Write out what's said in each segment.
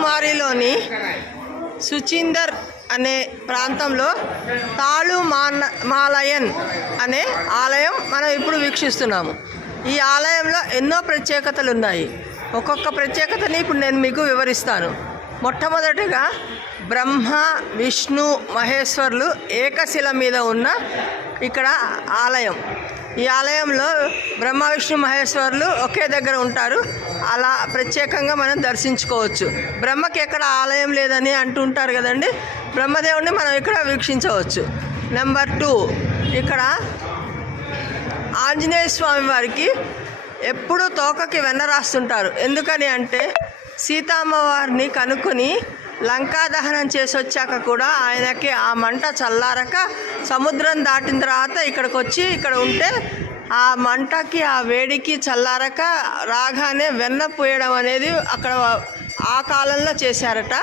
కన్యాకుమారిలోని సుచిందర్ అనే ప్రాంతంలో తాళుమాలయన్ అనే ఆలయం మనం ఇప్పుడు వీక్షిస్తున్నాము. ఈ ఆలయంలో ఎన్నో ప్రత్యేకతలు ఉన్నాయి. ఒక్కొక్క ప్రత్యేకతని ఇప్పుడు నేను మీకు వివరిస్తాను. మొట్టమొదటిగా బ్రహ్మ విష్ణు మహేశ్వరులు ఏకశిల మీద ఉన్న ఇక్కడ ఆలయం. ఈ ఆలయంలో బ్రహ్మ విష్ణు మహేశ్వరులు ఒకే దగ్గర ఉంటారు. అలా ప్రత్యేకంగా మనం దర్శించుకోవచ్చు. బ్రహ్మకి ఎక్కడ ఆలయం లేదని అంటుంటారు కదండి. బ్రహ్మదేవుడిని మనం ఇక్కడ వీక్షించవచ్చు. నెంబర్ 2, ఇక్కడ ఆంజనేయ స్వామి వారికి ఎప్పుడూ తోకకి వెన్న రాస్తుంటారు. ఎందుకని అంటే సీతమ్మవారిని కనుక్కొని లంకా దహనం చేసి వచ్చాక కూడా ఆయనకి ఆ మంట చల్లారక సముద్రం దాటిన తర్వాత ఇక్కడికి వచ్చి ఇక్కడ ఉంటే ఆ మంటకి ఆ వేడికి చల్లారక రాగానే వెన్న పోయడం అనేది అక్కడ ఆ కాలంలో చేశారట.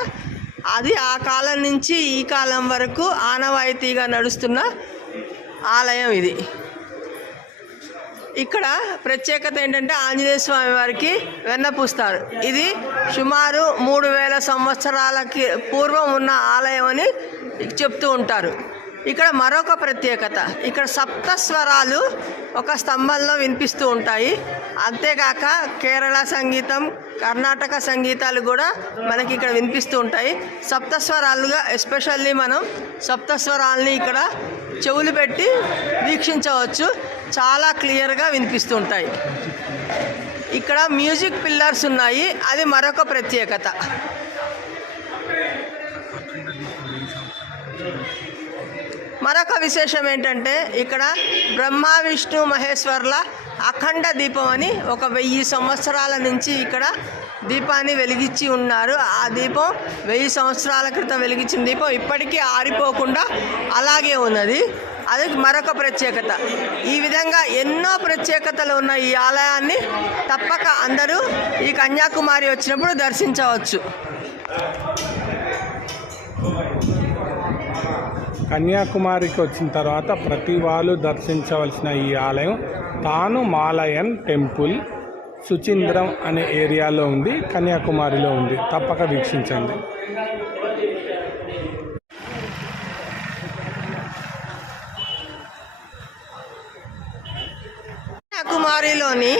అది ఆ కాలం నుంచి ఈ కాలం వరకు ఆనవాయితీగా నడుస్తున్న ఆలయం ఇది. ఇక్కడ ప్రత్యేకత ఏంటంటే ఆంజనేయ స్వామి వారికి వెన్న పూస్తారు. ఇది సుమారు 3000 సంవత్సరాలకి పూర్వం ఉన్న ఆలయం అని చెప్తూ ఉంటారు. ఇక్కడ మరొక ప్రత్యేకత, ఇక్కడ సప్తస్వరాలు ఒక స్తంభంలో వినిపిస్తూ ఉంటాయి. అంతేకాక కేరళ సంగీతం, కర్ణాటక సంగీతాలు కూడా మనకి ఇక్కడ వినిపిస్తూ ఉంటాయి. సప్తస్వరాలుగా ఎస్పెషల్లీ మనం సప్తస్వరాలని ఇక్కడ చెవులు పెట్టి వీక్షించవచ్చు. చాలా క్లియర్గా వినిపిస్తూ ఉంటాయి. ఇక్కడ మ్యూజిక్ పిల్లర్స్ ఉన్నాయి, అది మరొక ప్రత్యేకత. మరొక విశేషం ఏంటంటే ఇక్కడ బ్రహ్మ విష్ణు మహేశ్వరుల అఖండ దీపం అని ఒక 1000 సంవత్సరాల నుంచి ఇక్కడ దీపాన్ని వెలిగించి ఉన్నారు. ఆ దీపం 1000 సంవత్సరాల క్రితం వెలిగించిన దీపం ఇప్పటికీ ఆరిపోకుండా అలాగే ఉన్నది. అది మరొక ప్రత్యేకత. ఈ విధంగా ఎన్నో ప్రత్యేకతలు ఉన్న ఈ ఆలయాన్ని తప్పక అందరూ ఈ కన్యాకుమారి వచ్చినప్పుడు దర్శించవచ్చు. కన్యాకుమారికి వచ్చిన తర్వాత ప్రతి వాళ్ళు దర్శించవలసిన ఈ ఆలయం తాళుమాలయన్ టెంపుల్ సుచింద్రం అనే ఏరియాలో ఉంది, కన్యాకుమారిలో ఉంది. తప్పక వీక్షించండి. కన్యాకుమారిలోని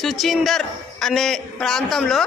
సుచిందర్ అనే ప్రాంతంలో